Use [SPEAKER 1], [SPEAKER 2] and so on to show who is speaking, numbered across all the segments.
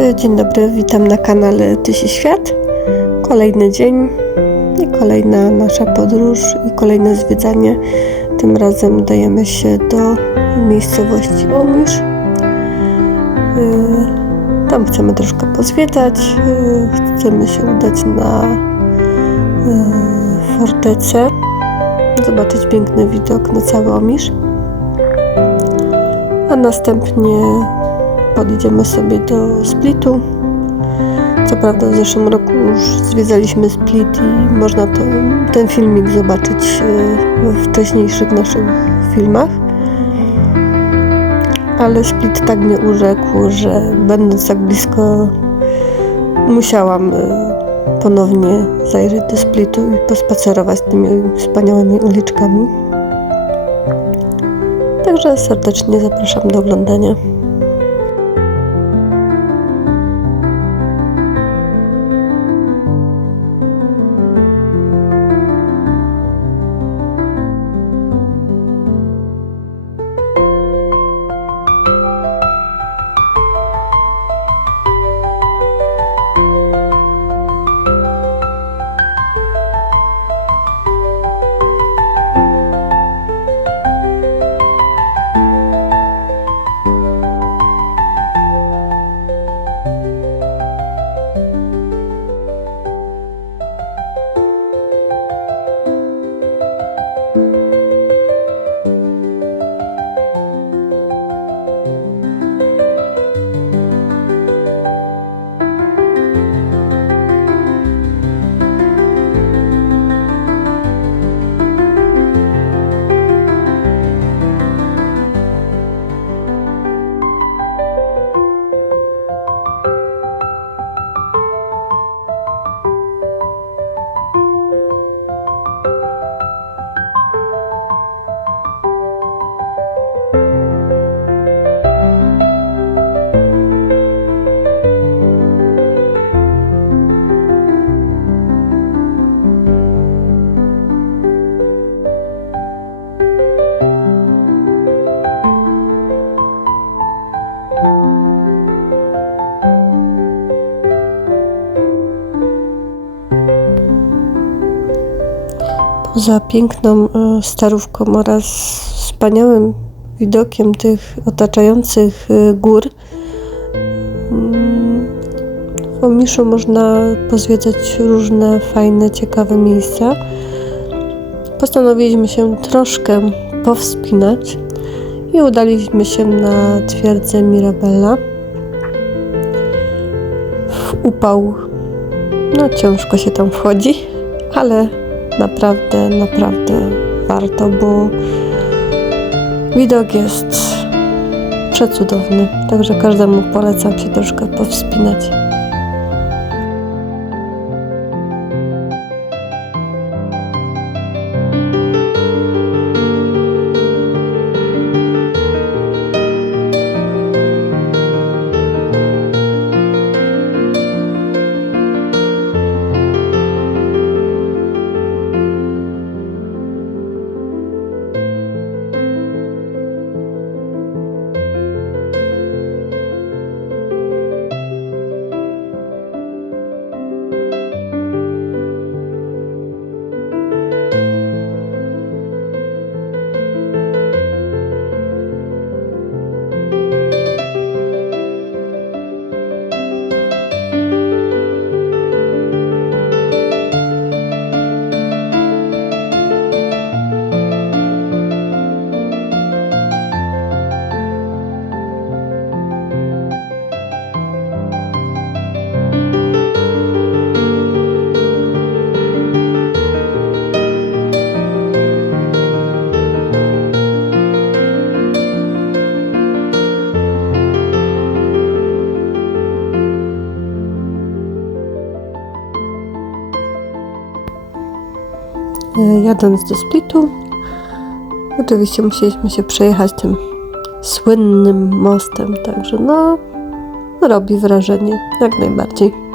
[SPEAKER 1] E, Dzień dobry, witam na kanale Tysi Świat. Kolejny dzień i kolejna nasza podróż i kolejne zwiedzanie. Tym razem udajemy się do miejscowości Omisz. E, Tam chcemy troszkę pozwiedzać. E, Chcemy się udać na fortecę, zobaczyć piękny widok na cały Omisz. A następnie podjedziemy sobie do Splitu. Co prawda w zeszłym roku już zwiedzaliśmy Split i można to, ten filmik zobaczyć we wcześniejszych naszych filmach. Ale Split tak mnie urzekł, że będąc tak blisko musiałam e, ponownie zajrzeć do Splitu i pospacerować tymi wspaniałymi uliczkami. Także serdecznie zapraszam do oglądania. Poza piękną e, starówką oraz wspaniałym widokiem tych otaczających e, gór, mm, w Omiszu można pozwiedzać różne fajne, ciekawe miejsca. Postanowiliśmy się troszkę powspinać i udaliśmy się na twierdzę Mirabella. W upał, no ciężko się tam wchodzi, ale naprawdę, naprawdę warto, bo widok jest przecudowny. Także każdemu polecam się troszkę powspinać. Jadąc do Splitu. Oczywiście musieliśmy się przejechać tym słynnym mostem, także no robi wrażenie, jak najbardziej.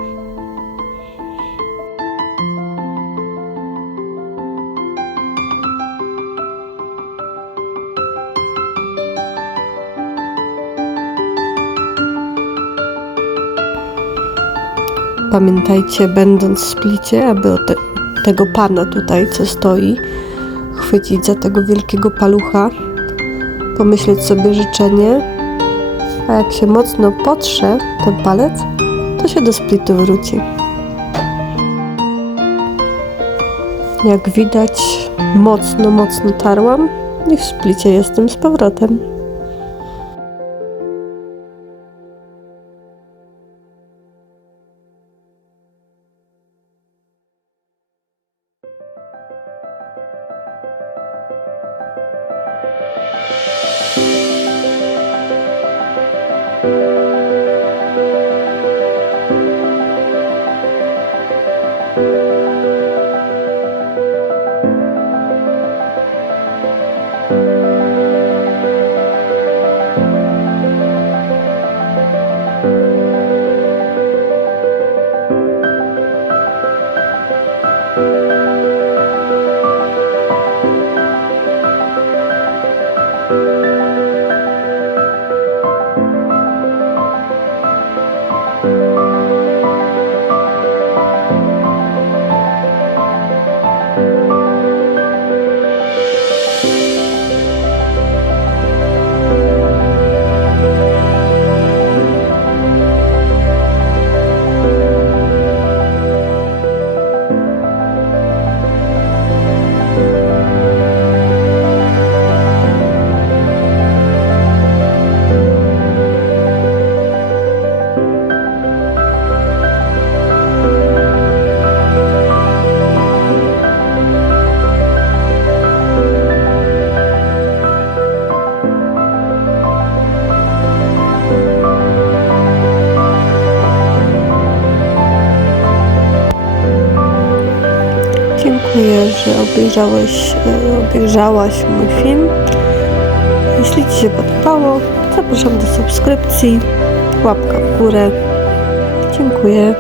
[SPEAKER 1] pamiętajcie, będąc w splicie, aby tego pana tutaj, co stoi, chwycić za tego wielkiego palucha, pomyśleć sobie życzenie, a jak się mocno potrze ten palec, to się do splitu wróci. Jak widać, mocno, mocno tarłam i w splicie jestem z powrotem. Że obejrzałeś, e, obejrzałaś mój film. Jeśli Ci się podobało, zapraszam do subskrypcji, łapka w górę. Dziękuję.